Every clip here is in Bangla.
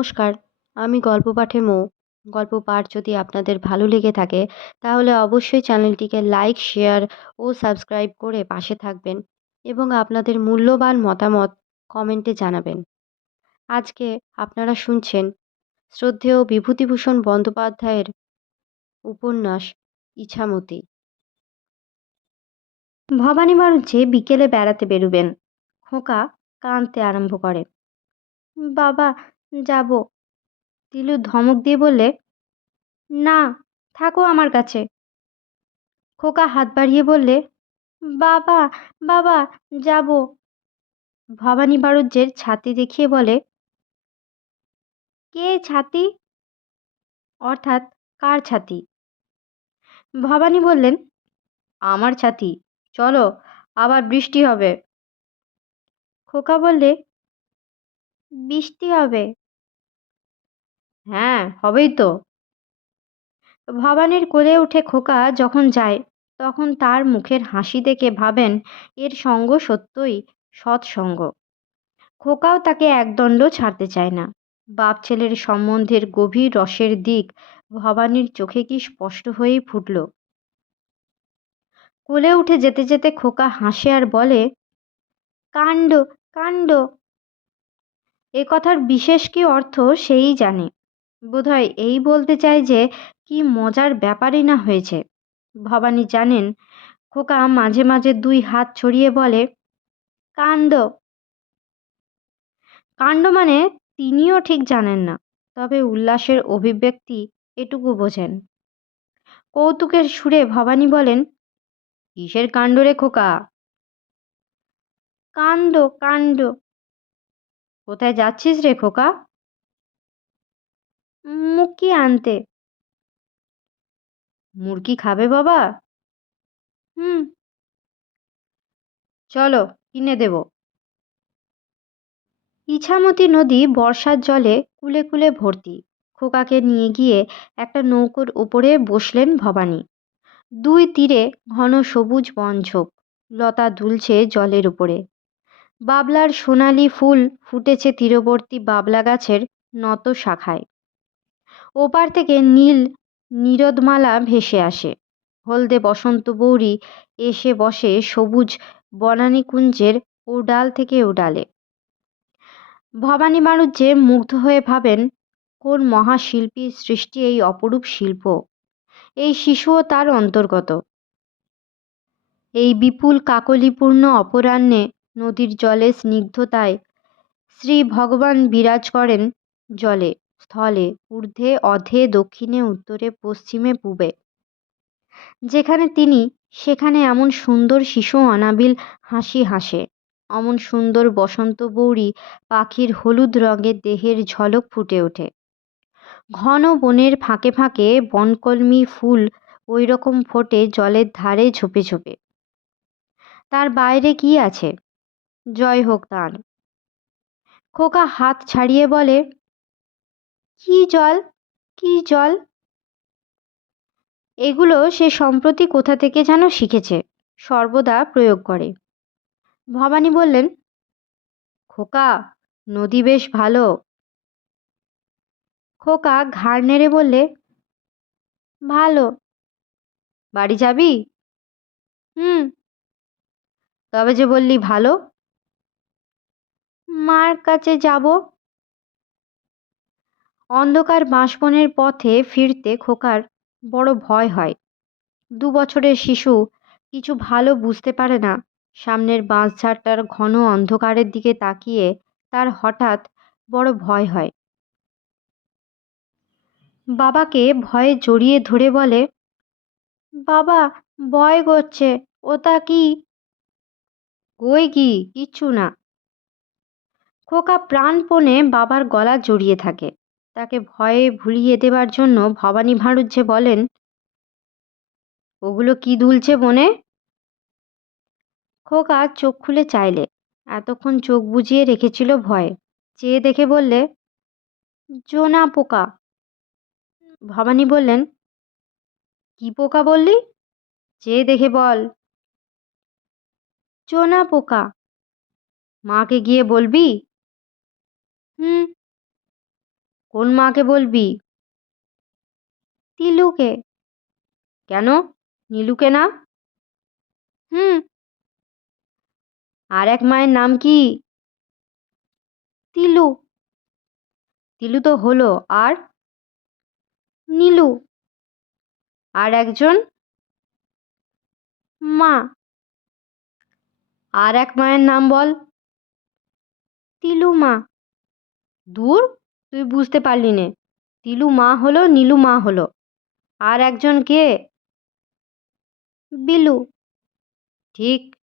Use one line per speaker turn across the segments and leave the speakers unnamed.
নমস্কার, আমি গল্প পাঠে মৌ। গল্প পাঠ যদি আপনাদের ভালো লেগে থাকে, তাহলে অবশ্যই চ্যানেলটিকে লাইক, শেয়ার ও সাবস্ক্রাইব করে পাশে থাকবেন এবং আপনাদের মূল্যবান মতামত কমেন্টে জানাবেন। আজকে আপনারা শুনছেন শ্রদ্ধেয় বিভূতিভূষণ বন্দ্যোপাধ্যায়ের উপন্যাস ইছামতি। ভবানী বাড়ুজ্যে বিকেলে বেড়াতে বেরোবেন, খোকা কাঁদতে আরম্ভ করে, বাবা যাব। তিলু ধমক দিয়ে বললে, না, থাকো আমার কাছে। খোকা হাত বাড়িয়ে বললে, বাবা বাবা, যাব। ভবানী বাড়ুজ্যের ছাতি দেখিয়ে বলে, কে ছাতি? অর্থাৎ কার ছাতি? ভবানী বললেন, আমার ছাতি। চলো, আবার বৃষ্টি হবে। খোকা বললে, বৃষ্টি হবে। হ্যাঁ হবেই তো। ভবানীর কোলে উঠে খোকা যখন যায়, তখন তার মুখের হাসি দেখে ভাবেন, এর সঙ্গ সত্যই সৎসঙ্গ খোকাও তাকে একদণ্ড ছাড়তে চায় না। বাপ ছেলের সম্বন্ধের গভীর রসের দিক ভবানীর চোখে কি স্পষ্ট হয়েই ফুটল। কোলে উঠে যেতে যেতে খোকা হাসে আর বলে, কাণ্ড কাণ্ড! এ কথার বিশেষ কি অর্থ সেই জানে। বোধহয় এই বলতে চায় যে, কি মজার ব্যাপারই না হয়েছে। ভবানী জানেন, খোকা মাঝে মাঝে দুই হাত ছড়িয়ে বলে, কাণ্ড। কাণ্ড মানে তিনিও ঠিক জানেন না, তবে উল্লাসের অভিব্যক্তি এটুকু বোঝেন। কৌতুকের সুরে ভবানী বলেন, কিসের কাণ্ড রে খোকা? কাণ্ড কাণ্ড। কোথায় যাচ্ছিস রে খোকা? মুরকি আনতে। মুরগি খাবে বাবা? হুম। চলো কিনে দেব। ইছামতি নদী বর্ষার জলে কুলে কুলে ভর্তি। খোকাকে নিয়ে গিয়ে একটা নৌকোর উপরে বসলেন ভবানী। দুই তীরে ঘন সবুজ বনঝোপ লতা দুলছে জলের উপরে। বাবলার সোনালি ফুল ফুটেছে তীরবর্তী বাবলা গাছের নত শাখায়। ওপার থেকে নীল নীরদমালা ভেসে আসে। হলদে বসন্ত বৌরি এসে বসে সবুজ বনানীকুঞ্জের ও ডাল থেকে ও ডালে ভবানী বাণুজ্যে মুগ্ধ হয়ে ভাবেন, কোন মহাশিল্পীর সৃষ্টি এই অপরূপ শিল্প? এই শিশুও তার অন্তর্গত। এই বিপুল কাকলিপূর্ণ অপরাহ্নে নদীর জলে স্নিগ্ধতায় শ্রী ভগবান বিরাজ করেন জলে। স্থলে, ঊর্ধ্বে, অধে, দক্ষিণে, উত্তরে, পশ্চিমে, পূবে। যেখানে তিনি, সেখানে এমন সুন্দর শিশু অনাবিল হাসি হাসে। অমন সুন্দর বসন্ত বৌরি পাখির হলুদ রঙের দেহের ঝলক ফুটে ওঠে। ঘন বনের ফাঁকে ফাঁকে বনকলমি ফুল ওই রকম ফোটে জলের ধারে ঝোপে ঝোপে। তার বাইরে কি আছে? জয় হোক তাঁর খোকা হাত ছাড়িয়ে বলে কি জল? কি জল? এগুলো সে সম্প্রতি কোথা থেকে যেন শিখেছে, সর্বদা প্রয়োগ করে। ভবানী বললেন, খোকা, নদী বেশ ভালো। খোকা ঘাড় নেড়ে বললে, ভালো। বাড়ি যাবি? হুম। তবে যে বললি ভালো, মার কাছে যাব? অন্ধকার বাঁশবনের পথে ফিরতে খোকার বড় ভয় হয়। দু বছরের শিশু, কিছু ভালো বুঝতে পারে না। সামনের বাঁশঝাড়টার ঘন অন্ধকারের দিকে তাকিয়ে তার হঠাৎ বড় ভয় হয়। বাবাকে ভয়ে জড়িয়ে ধরে বলে, বাবা, ভয় করছে, ওটা কি? কই কি কিচ্ছু না। খোকা প্রাণপণে বাবার গলা জড়িয়ে থাকে। তাকে ভয়ে ভুলিয়ে দেবার জন্য ভবানী ভাঁড়ুজ্জে বলেন, ওগুলো কি দুলছে বনে? খোকা চোখ খুলে চাইলে, এতক্ষণ চোখ বুজিয়ে রেখেছিল ভয়ে। চেয়ে দেখে বললে, জোনা পোকা। ভবানী বললেন, কি পোকা বললি? চেয়ে দেখে বল চোনা পোকা। মাকে গিয়ে বলবি? হুম। কোন মাকে বলবি? তিলুকে। কেন? নীলুকে না? হুম। আর এক মায়ের নাম কি? তিলু। তিলু তো হলো, আর? নীলু। আর একজন? মা। আর এক মায়ের নাম বল। তিলু মা দূর? তুই বুঝতে পারলি নে। তিলু মা হলো, নীলু মা হলো। আর একজন কে? বিলু। ঠিক।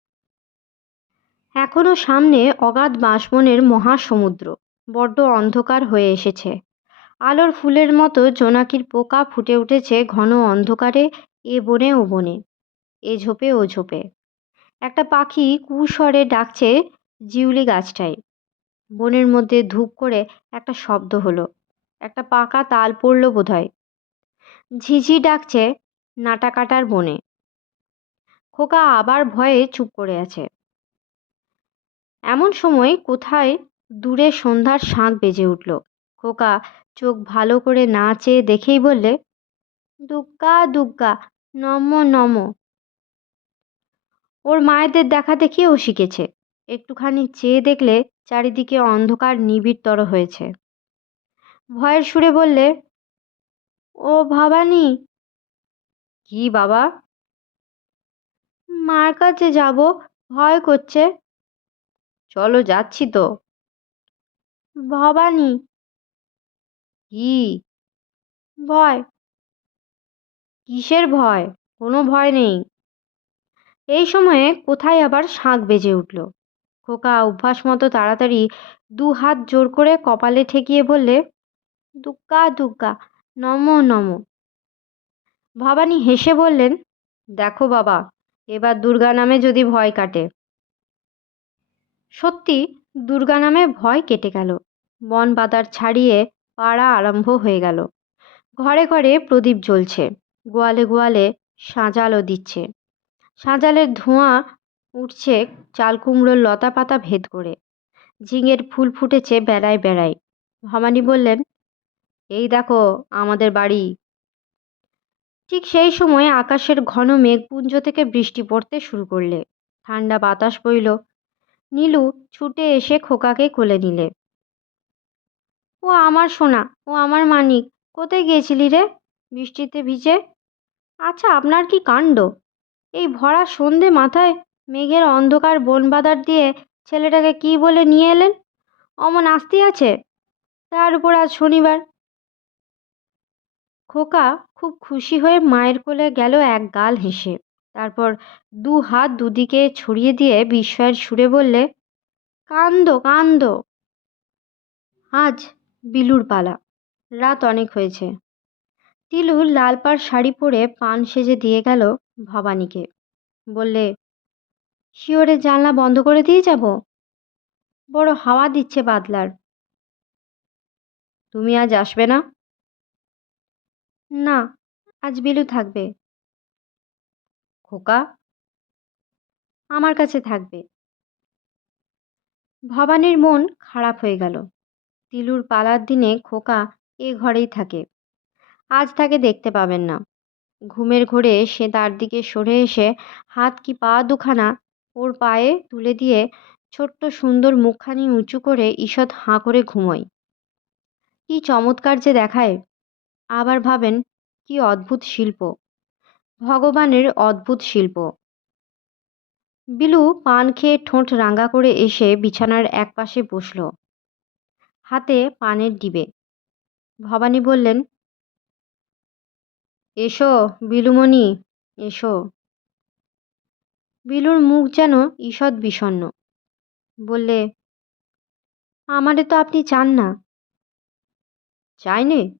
এখনও সামনে অগাধ বাঁশবনের মহাসমুদ্র। বড্ড অন্ধকার হয়ে এসেছে। আলোর ফুলের মতো জোনাকির পোকা ফুটে উঠেছে ঘন অন্ধকারে, এ বনে ও বনে। এ ঝোপে ও ঝোপে। একটা পাখি কুস্বরে ডাকছে, জিউলি গাছটায়। বনের মধ্যে ধূপ করে একটা শব্দ হলো। একটা পাকা তাল পড়ল বোধহয়। ঝিঝি ডাকছে নাটা কাটার বনে। খোকা আবার ভয়ে চুপ করে আছে। এমন সময় কোথায় দূরে সন্ধ্যার শাঁখ বেজে উঠল। খোকা চোখ ভালো করে না চেয়ে দেখেই বললে, দুগ্গা দুগ্গা, নম নম। ওর মায়েদের দেখা দেখি ও শিখেছে। একটুখানি চেয়ে দেখলে চারিদিকে অন্ধকার নিবিড়তর হয়েছে। ভয়ের সুরে বললে, ও ভবানী! কি বাবা? মার কাছে যাব, ভয় করছে। চলো যাচ্ছি তো। ভবানী! কি? ভয়। কিসের ভয়? কোনো ভয় নেই। এই সময়ে কোথায় আবার শাঁখ বেজে উঠল? খোকা অভ্যাস মতো তাড়াতাড়ি দু হাত জোর করে কপালে ঠেকিয়ে বললে, দুগ্গা দুগ্গা, নম নম। ভবানী হেসে বললেন, দেখো বাবা, এবার দুর্গা নামে যদি ভয় কাটে। সত্যি দুর্গা নামে ভয় কেটে গেল। বন বাদার ছাড়িয়ে পাড়া আরম্ভ হয়ে গেল। ঘরে ঘরে প্রদীপ জ্বলছে, গোয়ালে গোয়ালে সাঁজালও দিচ্ছে। সাঁজালের ধোঁয়া উঠছে চাল কুমড়োর লতা পাতা ভেদ করে। ঝিঙের ফুল ফুটেছে বেড়ায় বেড়ায়। ভবানী বললেন, এই দেখো আমাদের বাড়ি। ঠিক সেই সময় আকাশের ঘন মেঘপুঞ্জ থেকে বৃষ্টি পড়তে শুরু করলে। ঠান্ডা বাতাস বইল। নীলু ছুটে এসে খোকাকে কোলে নিলে। ও আমার সোনা, ও আমার মানিক, কোথায় গিয়েছিলি রে বৃষ্টিতে ভিজে? আচ্ছা আপনার কি কাণ্ড? এই ভরা সন্ধে মাথায় মেঘের অন্ধকার বনবাদার দিয়ে ছেলেটাকে কি বলে নিয়ে এলেন? অমন আসতি আছে? তার উপর আজ শনিবার। খোকা খুব খুশি হয়ে মায়ের কোলে গেল এক গাল হেসে। তারপর দু হাত দুদিকে ছড়িয়ে দিয়ে বিস্ময়ের সুরে বললে, কান্দ কান্দ। আজ বিলুর পালা। রাত অনেক হয়েছে। তিলু লাল পাড় শাড়ি পরে পান সেজে দিয়ে গেল ভবানীকে। বললে শিওরে জানলা বন্ধ করে দিয়ে যাব? বড় হাওয়া দিচ্ছে বাদলার। তুমি আজ আসবে না? না, আজ বিলু থাকবে। খোকা? আমার কাছে থাকবে। ভবানীর মন খারাপ হয়ে গেল। তিলুর পালার দিনে খোকা এ ঘরেই থাকে। আজ তাকে দেখতে পাবেন না। ঘুমের ঘোরে সে তার দিকে সরে এসে হাত কি পা দুখানা ওর পায়ে তুলে দিয়ে ছোট্ট সুন্দর মুখখানি উঁচু করে ঈষৎ হাঁ করে ঘুমোয়। কি চমৎকার যে দেখায়। আবার ভাবেন, কি অদ্ভুত শিল্প। ভগবানের অদ্ভুত শিল্প। বিলু পান খেয়ে ঠোঁট রাঙা করে এসে বিছানার এক পাশে বসল। হাতে পানের ডিবে। ভবানী বললেন, এসো, বিলুমণি, এসো। বিলুর মুখ যেন ঈষৎ বিষণ্ন। বললে, আমারে তো আপনি চান না। চাই নে?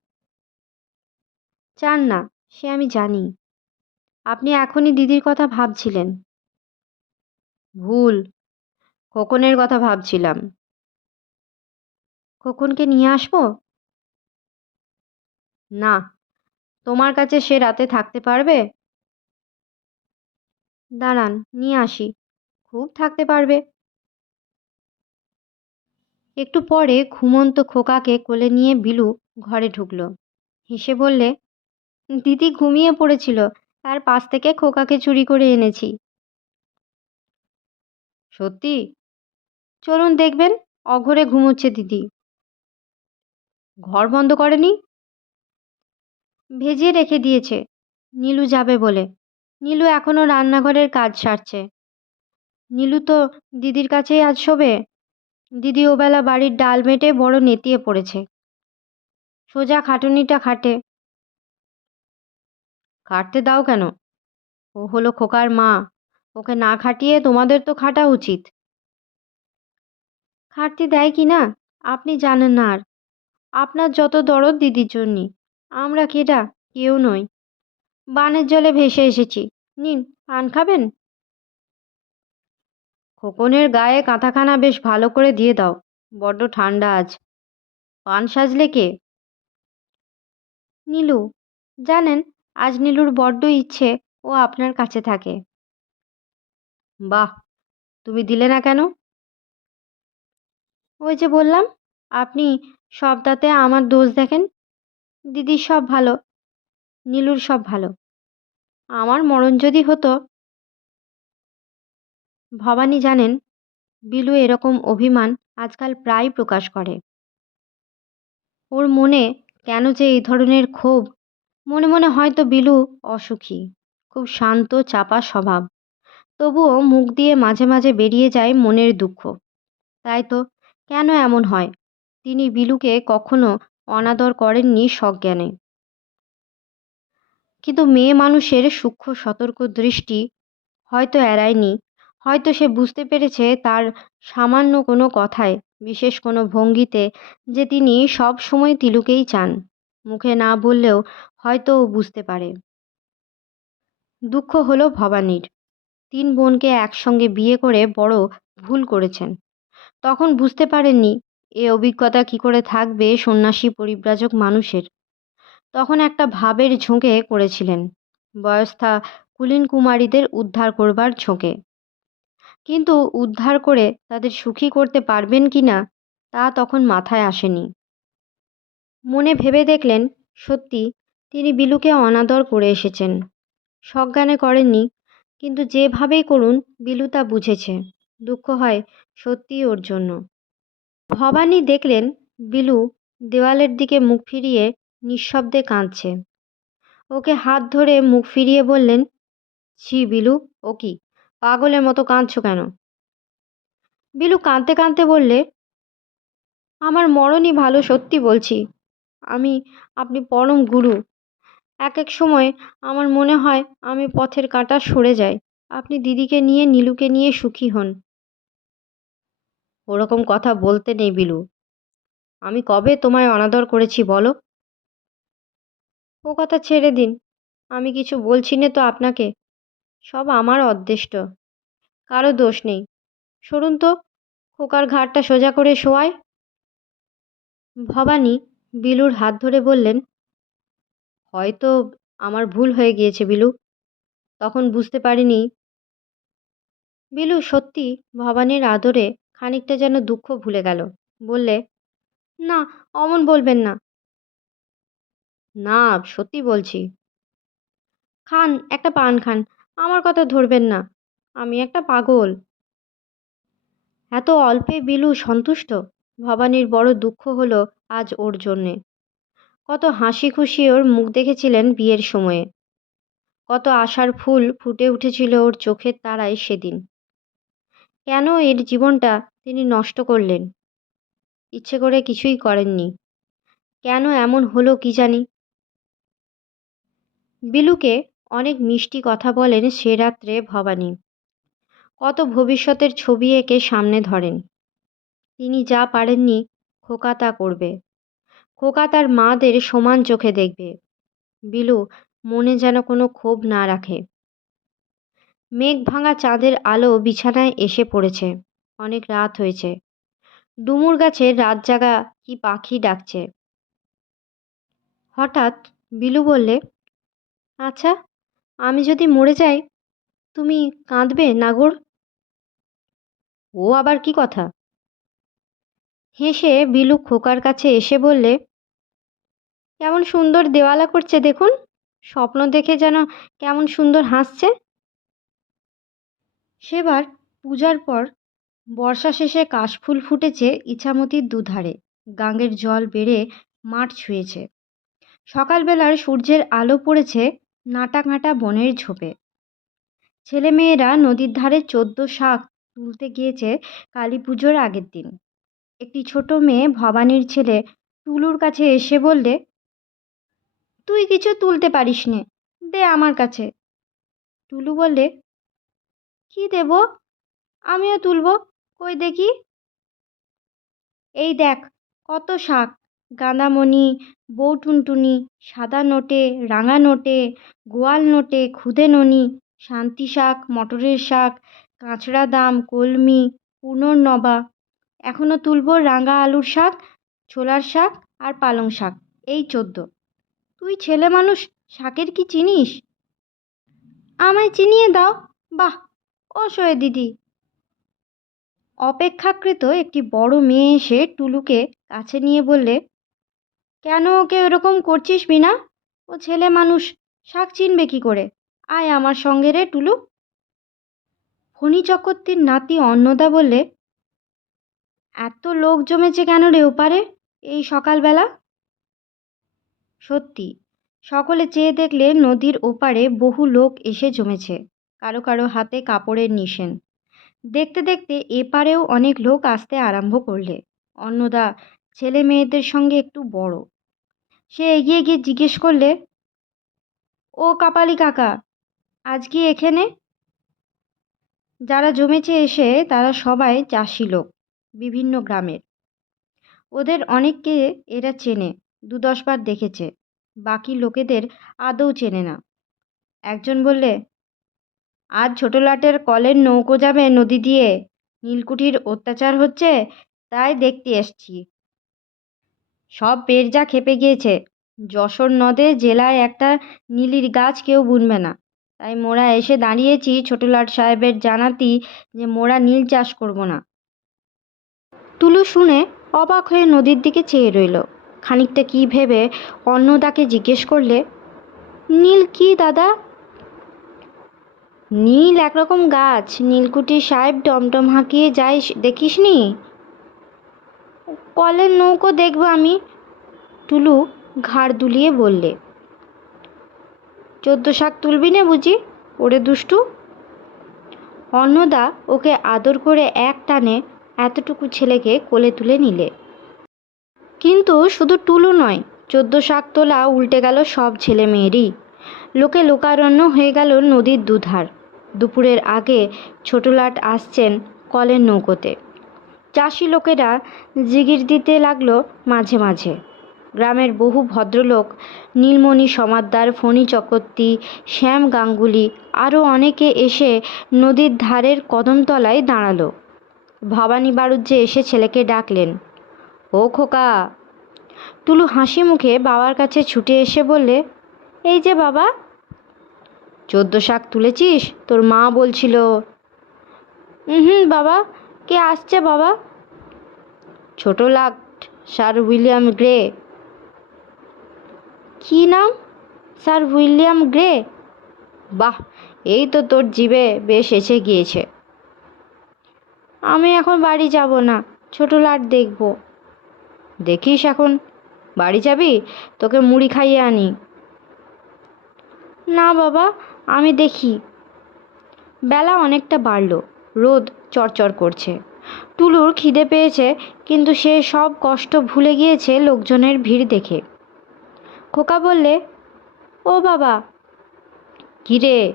চান না, সে আমি জানি। আপনি এখনই দিদির কথা ভাবছিলেন। ভুল, খোকনের কথা ভাবছিলাম। খোকনকে নিয়ে আসব? না, তোমার কাছে সে রাতে থাকতে পারবে? দাঁড়ান, নিয়ে আসি। খুব থাকতে পারবে। একটু পরে ঘুমন্ত খোকাকে কোলে নিয়ে বিলু ঘরে ঢুকলো। হেসে বললে, দিদি ঘুমিয়ে পড়েছিল, তার পাশ থেকে খোকাকে চুরি করে এনেছি। সত্যি? চলুন দেখবেন, অঘরে ঘুমোচ্ছে দিদি। ঘর বন্ধ করেনি? ভেজিয়ে রেখে দিয়েছে। নীলু যাবে বলে। নীলু এখনও রান্নাঘরের কাজ সারছে। নীলু তো দিদির কাছেই আজ শোবে। দিদি ওবেলা বাড়ির ডাল মেটে বড় নেতিয়ে পড়েছে। সোজা খাটুনিটা খাটে। খাটতে দাও কেন? ও হলো খোকার মা। ওকে না খাটিয়ে তোমাদের তো খাটা উচিত। খাটতে দেয় কি না? আপনি জানেন না আর। আপনার যত দরদ দিদির জন্যে। আমরা কেডা? কেউ নই। বানের জলে ভেসে এসেছি। নিন, পান খাবেন? খোকনের গায়ে কাঁথাখানা বেশ ভালো করে দিয়ে দাও, বড্ড ঠান্ডা আজ। পান সাজলে কে? নীলু, জানেন, আজ নীলুর বড্ড ইচ্ছে, ও আপনার কাছে থাকে। বাহ, তুমি দিলে না কেন? ওই যে বললাম, আপনি সবটাতে আমার দোষ দেখেন? দিদির সব ভালো নীলুর সব ভালো। আমার মরণ যদি হতো ভবানী জানেন, বিলু এরকম অভিমান আজকাল প্রায় প্রকাশ করে। ওর মনে কেন যে এই ধরনের ক্ষোভ, মনে মনে হয়তো বিলু অসুখী, খুব শান্ত, চাপা স্বভাব। তবুও মুখ দিয়ে মাঝে মাঝে বেরিয়ে যায় মনের দুঃখ। তাই তো, কেন এমন হয়? তিনি বিলুকে কখনো অনাদর করেননি সজ্ঞানে কিন্তু মেয়ে মানুষের সূক্ষ্ম সতর্ক দৃষ্টি হয়তো এড়ায়নি। হয়তো সে বুঝতে পেরেছে তার সামান্য কোনো কথায়, বিশেষ কোনো ভঙ্গিতে, যে তিনি সব সময় তিলুকেই চান। মুখে না বললেও হয়তো ও বুঝতে পারে। দুঃখ হলো ভবানীর। তিন বোনকে একসঙ্গে বিয়ে করে বড় ভুল করেছেন। তখন বুঝতে পারেননি, এ অভিজ্ঞতা কি করে থাকবে সন্ন্যাসী পরিব্রাজক মানুষের। তখন একটা ভাবের ঝোঁকে করেছিলেন। বয়স্থা কুলীন কুমারীদের উদ্ধার করবার ঝোঁকে। কিন্তু উদ্ধার করে তাদের সুখী করতে পারবেন কি না তা তখন মাথায় আসেনি। মনে ভেবে দেখলেন, সত্যি তিনি বিলুকে অনাদর করে এসেছেন। সজ্ঞানে করেননি, কিন্তু যেভাবেই করুন, বিলু তা বুঝেছে। দুঃখ হয় সত্যিই ওর জন্য। ভবানী দেখলেন বিলু দেওয়ালের দিকে মুখ ফিরিয়ে নিঃশব্দে কাঁদছে। ওকে হাত ধরে মুখ ফিরিয়ে বললেন, ছি, বিলু, ও কি? পাগলের মতো কাঁদছো কেন? বিলু কাঁদতে কাঁদতে বললে, আমার মরণই ভালো, সত্যি বলছি। আমি, আপনি পরম গুরু। এক এক সময় আমার মনে হয় আমি পথের কাঁটা সরে যাই। আপনি দিদিকে নিয়ে, নীলুকে নিয়ে সুখী হন। ওরকম কথা বলতে নেই বিলু। আমি কবে তোমায় অনাদর করেছি বলো? ও কথা ছেড়ে দিন। আমি কিছু বলছি না তো আপনাকে। সব আমার অদৃষ্ট। কারও দোষ নেই। সরুন তো, খোকার ঘাটটা সোজা করে শোয়ায়। ভবানী বিলুর হাত ধরে বললেন, হয়তো আমার ভুল হয়ে গিয়েছে বিলু। তখন বুঝতে পারিনি। বিলু সত্যি ভবানীর আদরে খানিকটা যেন দুঃখ ভুলে গেল। বললে, না, অমন বলবেন না। না সত্যি বলছি। খান, একটা পান খান, আমার কথা ধরবেন না, আমি একটা পাগল। এত অল্পে বিলু সন্তুষ্ট? ভবানীর বড় দুঃখ হলো আজ ওর জন্যে। কত হাসি খুশি ওর মুখ দেখেছিলেন বিয়ের সময়ে। কত আশার ফুল ফুটে উঠেছিল ওর চোখের তারায় সেদিন। কেন এর জীবনটা তিনি নষ্ট করলেন? ইচ্ছে করে কিছুই করেননি। কেন এমন হলো কি জানি? বিলুকে অনেক মিষ্টি কথা বলেন সে রাত্রে ভবানী। কত ভবিষ্যতের ছবি এঁকে সামনে ধরেন। তিনি যা পারেননি খোকা তা করবে। খোকা তার মাদের সমান চোখে দেখবে। বিলু মনে যেন কোনো ক্ষোভ না রাখে। মেঘ ভাঙা চাঁদের আলো বিছানায় এসে পড়েছে। অনেক রাত হয়েছে। ডুমুর গাছের রাত জাগা কি পাখি ডাকছে। হঠাৎ বিলু বললে আচ্ছা আমি যদি মরে যাই, তুমি কাঁদবে নাগর ও আবার কি কথা? হেসে বিলু খোকার কাছে এসে বললে, কেমন সুন্দর দেওয়ালা করছে দেখুন, স্বপ্ন দেখে যেন কেমন সুন্দর হাসছে। সেবার পূজার পর বর্ষা শেষে কাশফুল ফুটেছে ইছামতির দুধারে। গাঙ্গের জল বেড়ে মাঠ ছুঁয়েছে। সকালবেলার সূর্যের আলো পড়েছে নাটা কাঁটা বনের ঝোপে। ছেলেমেয়েরা নদীর ধারে চোদ্দ শাক তুলতে গিয়েছে কালী পুজোর আগের দিন। একটি ছোট মেয়ে ভবানীর ছেলে টুলুর কাছে এসে বললে, তুই কিছু তুলতে পারিস নে, দে আমার কাছে। টুলু বললে, কি দেব? আমিও তুলব, কই দেখি? এই দেখ, কত শাক। গাঁদামণি বৌটুনটুনি সাদা নোটে, রাঙা নোটে, গোয়াল নোটে, খুদে ননি, শান্তি শাক, মটরের শাক কাঁচড়া দাম, কলমি পুনর্নবা এখনও তুলব রাঙা আলুর শাক, ছোলার শাক আর পালং শাক। এই চোদ্দ। তুই ছেলে মানুষ, শাকের কি চিনিস? আমায় চিনিয়ে দাও। বাহ ও দিদি। অপেক্ষাকৃত একটি বড় মেয়ে এসে টুলুকে কাছে নিয়ে বললে কেন ওকে ওরকম করছিস বিনা? ও ছেলে মানুষ, শাক চিনবে কি করে? আয় আমার সঙ্গে রে, টুলু। ফণি চক্রবর্তীর নাতি অন্নদা বললে, এত লোক জমেছে কেন রে ওপারে, এই সকালবেলা? সত্যি, সকলে চেয়ে দেখলে নদীর ওপারে বহু লোক এসে জমেছে, কারও কারও হাতে কাপড়ের নিশেন। দেখতে দেখতে এপারেও অনেক লোক আসতে আরম্ভ করলে। অন্নদা ছেলে মেয়েদের সঙ্গে একটু বড়। সে এগিয়ে গিয়ে জিজ্ঞেস করলে, ও কাপালি কাকা, আজ কি এখানে? যারা জমেছে এসে তারা সবাই চাষি লোক, বিভিন্ন গ্রামের। ওদের অনেককে এরা চেনে দু দশবার দেখেছে, বাকি লোকেদের আদৌ চেনে না। একজন বললে, আজ ছোট লাটের কলের নৌকো যাবে নদী দিয়ে, নীলকুঠির অত্যাচার হচ্ছে, তাই দেখতে এসছি। সব পেরজা খেপে গিয়েছে। যশোর নদে, জেলায় একটা নীলির গাছ কেউ বুনবে না। তাই মোরা এসে দাঁড়িয়েছি ছোটলাট সাহেবের জানাতি যে মোরা নীল চাষ করব না। টুলু শুনে অবাক হয়ে নদীর দিকে চেয়ে রইল। খানিকটা কি ভেবে অন্নদাকে জিজ্ঞেস করলে, নীল কি দাদা? নীল একরকম গাছ। নীলকুঠি সাহেব টমটম হাঁকিয়ে যাই দেখিস নি কলের নৌকো দেখব আমি। টুলু ঘাড় দুলিয়ে বললে, চোদ্দ শাক তুলবি না বুঝি? ওরে দুষ্টু। অন্নদা ওকে আদর করে এক টানে এতটুকু ছেলেকে কোলে তুলে নিলে। কিন্তু শুধু টুলু নয়, চোদ্দ শাক তোলা উল্টে গেল সব ছেলে মেয়েরই। লোকে লোকারণ্য হয়ে গেল নদীর দুধার। দুপুরের আগে ছোটলাট আসছেন কলের নৌকোতে। চাষি লোকেরা জিগির দিতে লাগল মাঝে মাঝে। গ্রামের বহু ভদ্রলোক, নীলমণি সমাদ্দার, ফণি চক্রবর্তী, শ্যাম গাঙ্গুলি, আরও অনেকে এসে নদীর ধারের কদমতলায় দাঁড়াল। ভবানী বাড়ুজ্জে এসে ছেলেকে ডাকলেন, ও খোকা টুলু হাসি মুখে বাবার কাছে ছুটে এসে বললে, এই যে বাবা, চোদ্দ শাক তুলেছিস? তোর মা বলছিল হুম, বাবা কে আসছে বাবা? ছোট লাট, স্যার উইলিয়াম গ্রে। কি নাম? Sir William Grey? বাহ, এই তো তোর জিবে বেশ এসে গিয়েছে। আমি এখন বাড়ি যাব না, ছোট লাট দেখব। দেখিস এখন, বাড়ি যাবি? তোকে মুড়ি খাইয়ে আনি। না বাবা, আমি দেখি। বেলা অনেকটা বাড়ল, রোদ চরচর করছে। টুলুর খিদে পেয়েছে, কিন্তু সে সব কষ্ট ভুলে গিয়েছে লোকজনের ভিড় দেখে। খোকা বললে, ও বাবা, কিরে?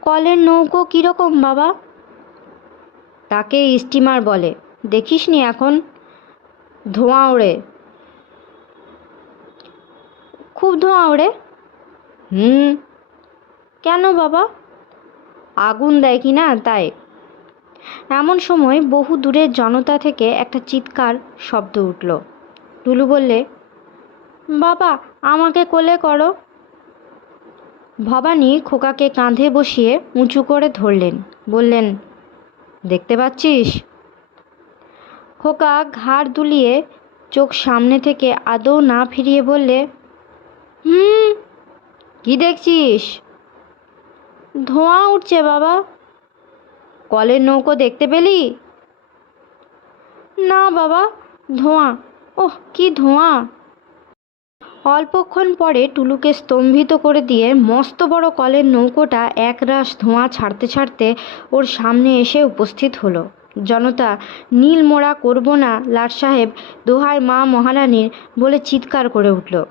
কলের নৌকো কীরকম বাবা? তাকে স্টিমার বলে। দেখিসনি এখন? ধোঁয়া ওড়ে। খুব ধোঁয়া ওড়ে? হুম। কেন বাবা? আগুন দেয় কি না তাই। এমন সময় বহু দূরের জনতা থেকে একটা চিৎকার শব্দ উঠল। টুলু বললে, বাবা, আমাকে কোলে করো। ভবানী খোকাকে কাঁধে বসিয়ে উঁচু করে ধরলেন, বললেন, দেখতে পাচ্ছিস? খোকা ঘাড় দুলিয়ে চোখ সামনে থেকে আদৌ না ফিরিয়ে বললে, হুম, কি দেখছিস? ধোঁয়া উঠছে, বাবা। কলের নৌকো দেখতে পেলি? না বাবা, ধোঁয়া। ওহ, কি ধোঁয়া। অল্পক্ষণ পরে টুলুকে স্তম্ভিত করে দিয়ে মস্ত বড় কলের নৌকোটা এক একরাশ ধোঁয়া ছাড়তে ছাড়তে ওর সামনে এসে উপস্থিত হলো। জনতা, নীল মোড়া করব না, লাট সাহেব দোহায় মা মহারানীর বলে চিৎকার করে উঠল।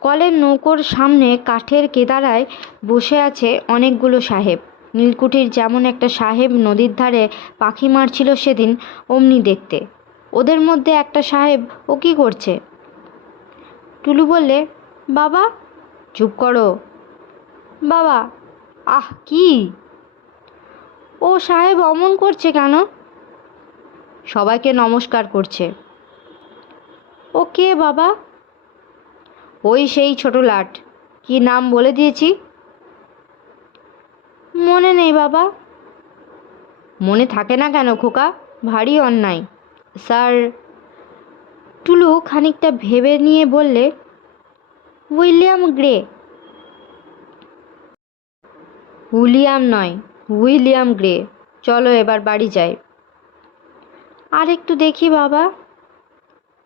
কলের নৌকোর সামনে কাঠের কেদারায় বসে আছে অনেকগুলো সাহেব। নীলকুঠির যেমন একটা সাহেব নদীর ধারে পাখি মারছিল সেদিন, অমনি দেখতে। ওদের মধ্যে একটা সাহেব, ও কী করছে? টুলু বললে, বাবা, চুপ করো। বাবা, আহ, কি? ও সাহেব অমন করছে কেন? সবাইকে নমস্কার করছে। ও কে বাবা? ওই সেই ছোট লাট। কি নাম বলে দিয়েছি? মনে নেই বাবা। মনে থাকে না কেন খোকা? ভারী অন্যায়। স্যার টুলু খানিকটা ভেবে নিয়ে বললে উইলিয়াম গ্রে। উইলিয়াম নয় উইলিয়াম গ্রে। চলো এবার বাড়ি যাই। আর একটু দেখি বাবা।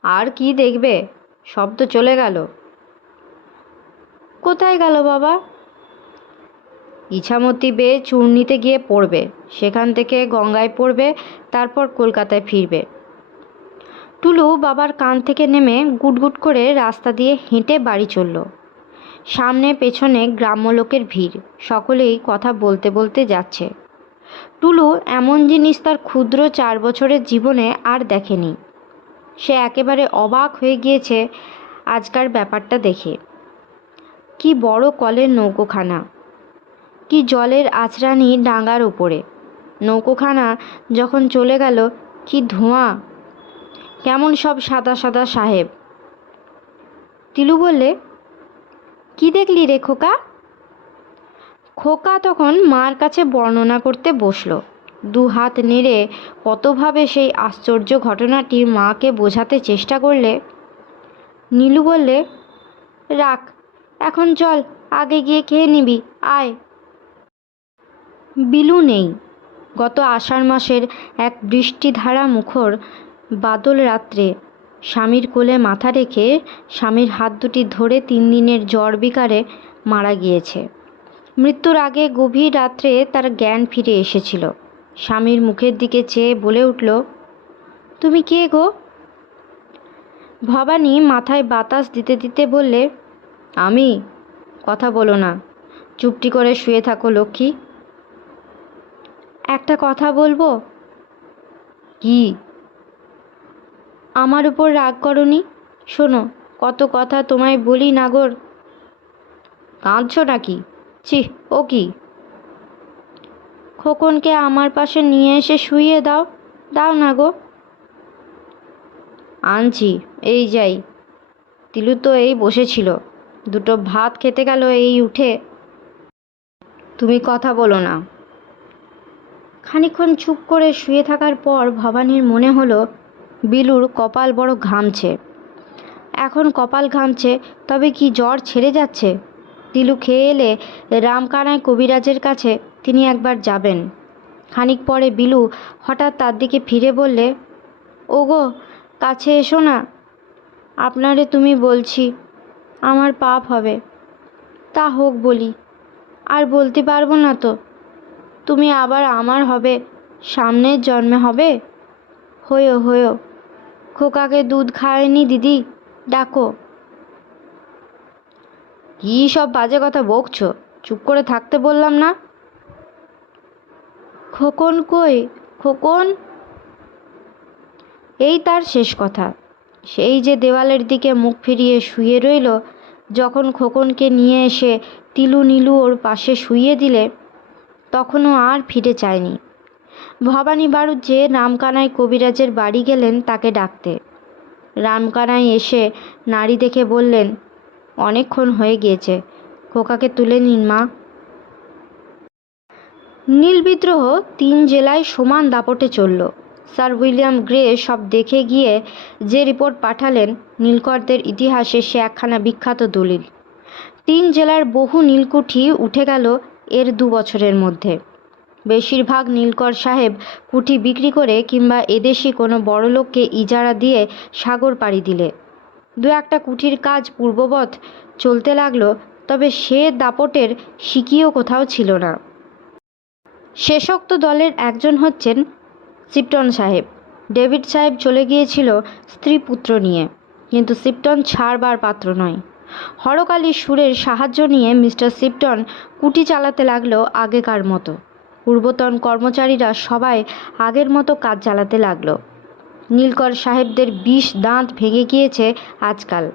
আর কি দেখবে? সব তো চলে গেল। কোথায় গেল বাবা? ইছামতি বেয়ে চূর্ণিতে গিয়ে পড়বে। সেখান থেকে গঙ্গায় পড়বে, তারপর কলকাতায় ফিরবে। টুলু বাবার কান থেকে নেমে গুটগুট করে রাস্তা দিয়ে হেঁটে বাড়ি চলল। সামনে পেছনে গ্রাম্য লোকের ভিড়, সকলেই কথা বলতে বলতে যাচ্ছে। টুলু এমন জিনিস তার ক্ষুদ্র চার বছরের জীবনে আর দেখেনি। সে একেবারে অবাক হয়ে গিয়েছে আজকার ব্যাপারটা দেখে। কি বড় কলের নৌকোখানা। কি জলের আচরানি ডাঙার ওপরে নৌকোখানা যখন চলে গেল, কি ধোঁয়া! কেমন সব সাদা সাদা সাহেব। তিলু বললে, কি দেখলি রে খোকা? খোকা তখন মার কাছে বর্ণনা করতে বসল। দু হাত নেড়ে কতভাবে সেই আশ্চর্য ঘটনাটি মাকে বোঝাতে চেষ্টা করলে? নীলু বললে, রাখ, এখন চল, আগে গিয়ে খেয়ে নিবি, আয়। বিলু নেই। গত আষাঢ় মাসের এক বৃষ্টিধারা মুখর বাদল রাত্রে স্বামীর কোলে মাথা রেখে স্বামীর হাত দুটি ধরে তিন দিনের জ্বর বিকারে মারা গিয়েছে। মৃত্যুর আগে গভীর রাত্রে তার জ্ঞান ফিরে এসেছিল। স্বামীর মুখের দিকে চেয়ে বলে উঠল, তুমি কে গো? ভবানী মাথায় বাতাস দিতে দিতে বললে, আমি? কথা বলো না। চুপটি করে শুয়ে থাকো, লক্ষ্মী। একটা কথা বলব? কি? আমার উপর রাগ করনি? শোনো, কত কথা তোমায় বলি নাগর কাঁদছো নাকি? ছি, ও কি? খোকনকে আমার পাশে নিয়ে এসে শুইয়ে দাও দাও না গো। আনছি, এই যাই। তিলু তো এই বসেছিল। দুটো ভাত খেতে গেল এই উঠে। তুমি কথা বলো না। খানিক্ষণ চুপ করে শুয়ে থাকার পর ভবানীর মনে হলো, বিলুর কপাল বড় ঘামছে। এখন কপাল ঘামছে, তবে কি জ্বর ছেড়ে যাচ্ছে? তিলু খেয়ে এলে রামকানায় কবিরাজের কাছে তিনি একবার যাবেন। খানিক পরে বিলু হঠাৎ তার দিকে ফিরে বললে, ওগো, কাছে এসো না। আপনারে তুমি বলছি, আমার পাপ হবে। তা হোক বলি, আর বলতে পারব না তো। তুমি আবার আমার হবে, সামনের জন্মে হবে? হয়েও হয়েও খোকাকে দুধ খায়নি দিদি, ডাকো। কী সব বাজে কথা বকছো? চুপ করে থাকতে বললাম না। খোকন কই? খোকন? এই তার শেষ কথা। সেই যে দেওয়ালের দিকে মুখ ফিরিয়ে শুয়ে রইল, যখন খোকনকে নিয়ে এসে তিলু নীলু ওর পাশে শুইয়ে দিলে তখনও আর ফিরে চায়নি। ভবানী বাড়ু যে রামকানাই কবিরাজের বাড়ি গেলেন তাকে ডাকতে। রামকানাই এসে নারী দেখে বললেন, অনেকক্ষণ হয়ে গিয়েছে, খোকাকে তুলে নিন মা। নীল বিদ্রোহ তিন জেলায় সমান দাপটে চলল। স্যার উইলিয়াম গ্রে সব দেখে গিয়ে যে রিপোর্ট পাঠালেন, নীলকরদের ইতিহাসে সে একখানা বিখ্যাত দলিল। তিন জেলার বহু নীলকুঠি উঠে গেল এর দু বছরের মধ্যে। বেশিরভাগ নীলকর সাহেব কুঠি বিক্রি করে কিংবা এদেশি কোনো বড়লোককে ইজারা দিয়ে সাগর পাড়ি দিলে। দু একটা কুঠির কাজ পূর্ববৎ চলতে লাগল, তবে সে দাপটের সিকিও কোথাও ছিল না। শেষোক্ত দলের একজন হচ্ছেন সিপটন সাহেব। ডেভিড সাহেব চলে গিয়েছিল স্ত্রী পুত্র নিয়ে, কিন্তু সিপটন ছাড়বার পাত্র নয়। হরকালী সুরের সাহায্য নিয়ে মিস্টার সিপটন কুটি চালাতে লাগল আগেকার মতো। পূর্বতন কর্মচারীরা সবাই আগের মতো কাজ চালাতে লাগল। নীলকর সাহেবদের বিষ দাঁত ভেঙে গিয়েছে আজকাল।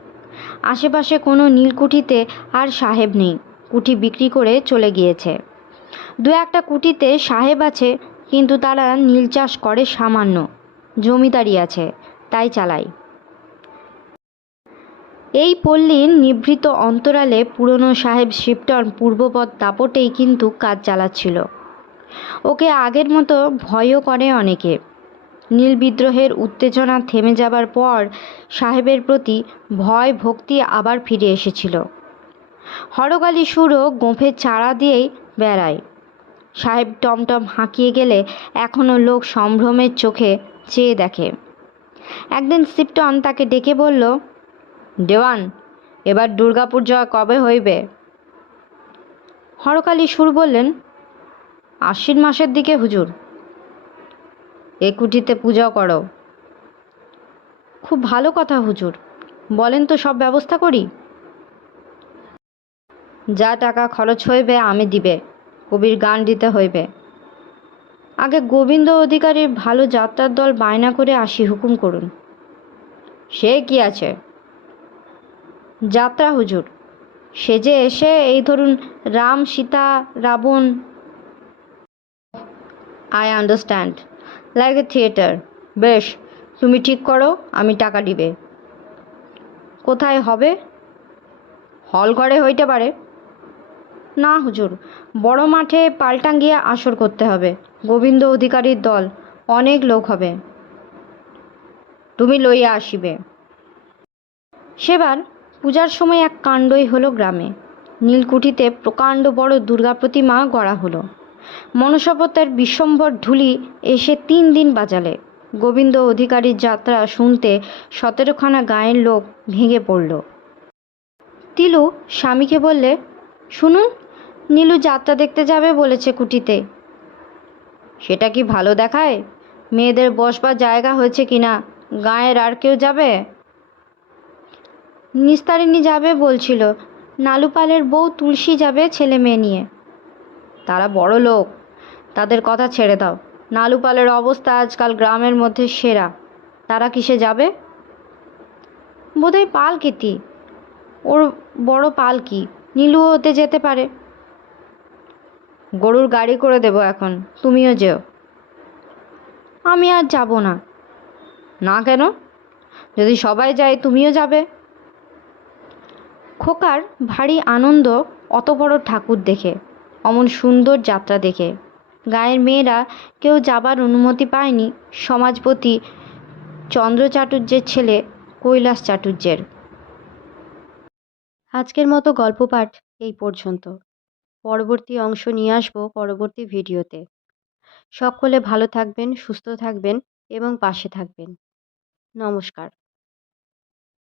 আশেপাশে কোনো নীলকুঠিতে আর সাহেব নেই, কুঠি বিক্রি করে চলে গিয়েছে। দু একটা কুটিতে সাহেব আছে, কিন্তু তারা নীল চাষ করে সামান্য। জমিদারি আছে, তাই চালায়। এই পল্লীর নিভৃত অন্তরালে পুরনো সাহেব শিপটন পূর্বপদ দাপটেই কিন্তু কাজ চালাচ্ছিল। ওকে আগের মতো ভয়ও করে অনেকে। নীল বিদ্রোহের উত্তেজনা থেমে যাবার পর সাহেবের প্রতি ভয়, ভক্তি আবার ফিরে এসেছিল। হরকালী সুরও গোঁফে চারা দিয়েই বেড়ায়। সাহেব টমটম হাঁকিয়ে গেলে এখনও লোক সম্ভ্রমের চোখে চেয়ে দেখে। একদিন সিপটন তাকে ডেকে বলল দেওয়ান, এবার দুর্গাপুর যাওয়া কবে হইবে? হরকালী সুর বললেন, আশ্বিন মাসের দিকে হুজুর। এ কুঠিতে পূজা করো। খুব ভালো কথা হুজুর, বলেন তো সব ব্যবস্থা করি। যা টাকা খরচ হইবে আমি দিবে, কবির গান দিতে হইবে। আগে গোবিন্দ অধিকারীর ভালো যাত্রার দল বায়না করে আসি হুকুম করুন। সে কি আছে? যাত্রা হুজুর। সেজে এসে এই ধরুন Ram, Sita, Ravan I understand like a theatre বেশ, তুমি ঠিক করো, আমি টাকা দিবে। কোথায় হবে? হল ঘরে হইতে পারে। না হুজুর, বড় মাঠে পাল্টাঙ্গিয়া আসর করতে হবে। গোবিন্দ অধিকারীর দল, অনেক লোক হবে। তুমি লইয়া আসিবে। সেবার পূজার সময় এক কাণ্ডই হলো গ্রামে। নীলকুঠিতে প্রকাণ্ড বড় দুর্গা প্রতিমা গড়া হলো। মনসপতার বিশ্বম্বর ঢুলি এসে তিন দিন বাজালে। গোবিন্দ অধিকারীর যাত্রা শুনতে সতেরোখানা গায়ের লোক ভেঙে পড়ল। তিলু স্বামীকে বললে, শুনুন, নীলু যাত্রা দেখতে যাবে বলেছে কুটিতে। সেটা কি ভালো দেখায়? মেয়েদের বসবার জায়গা হয়েছে কিনা? গায়ের আর কেউ যাবে? নিস্তারিণী যাবে বলছিল, নালুপালের বউ তুলসী যাবে ছেলে মেয়ে নিয়ে। তারা বড় লোক, তাদের কথা ছেড়ে দাও। নালুপালের অবস্থা আজকাল গ্রামের মধ্যে সেরা। তারা কিসে যাবে? বোধহয় পালকিতি ওর বড় পাল পালকি নীলুও ওতে যেতে পারে। গরুর গাড়ি করে দেবো এখন, তুমিও যেও। আমি আর যাব না। না কেন? যদি সবাই যায় তুমিও যাবে। খোকার ভারী আনন্দ অত বড় ঠাকুর দেখে, অমন সুন্দর যাত্রা দেখে। গায়ের মেয়েরা কেউ যাবার অনুমতি পায়নি সমাজপতি চন্দ্র চাটুর্যের ছেলে কৈলাস চাটুর্যের। আজকের মতো গল্প পাঠ এই পর্যন্ত। পরবর্তী অংশ নিয়ে আসব পরবর্তী ভিডিওতে। সকলে ভালো থাকবেন, সুস্থ থাকবেন এবং পাশে থাকবেন। নমস্কার।